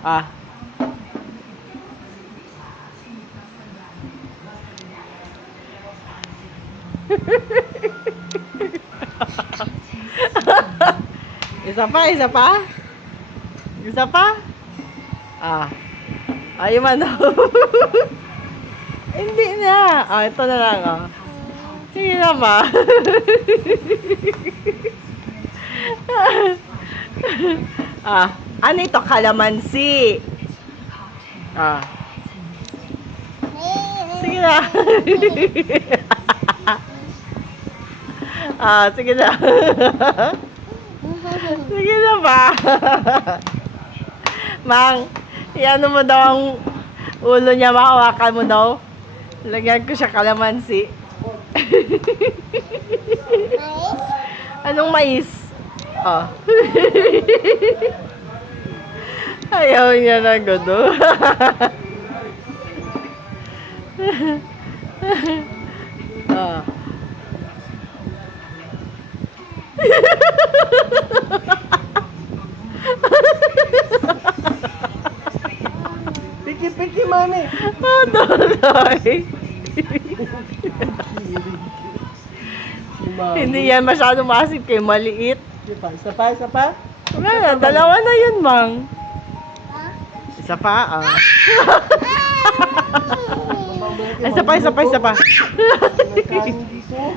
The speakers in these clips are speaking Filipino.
Ah. Isa pa, isa pa. Isa pa. Ah. Ayaw man. Hindi na. Ah, ito na lang, oh. Sige na ba? Ah, ano ito? Kalamansi. Ah. Sige na. Ah, sige na. Sige na ba? Mang, iano mo daw ang ulo niya, mahawakan mo daw. Lagyan ko siya kalamansi. Anong mais? Oh. Ayaw niya na gusto. Oh. Piki-piki, mami. Adoy. Hindi yan masyado massive kay maliit. Isa pa, isa pa. Wala na, dalawa na yun, Mang. Isa pa, ah. Isa pa, isa pa, isa pa.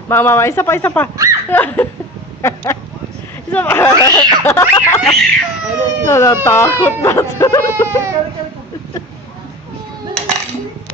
Mama, isa pa, isa pa. Isa pa. Natatakot na to.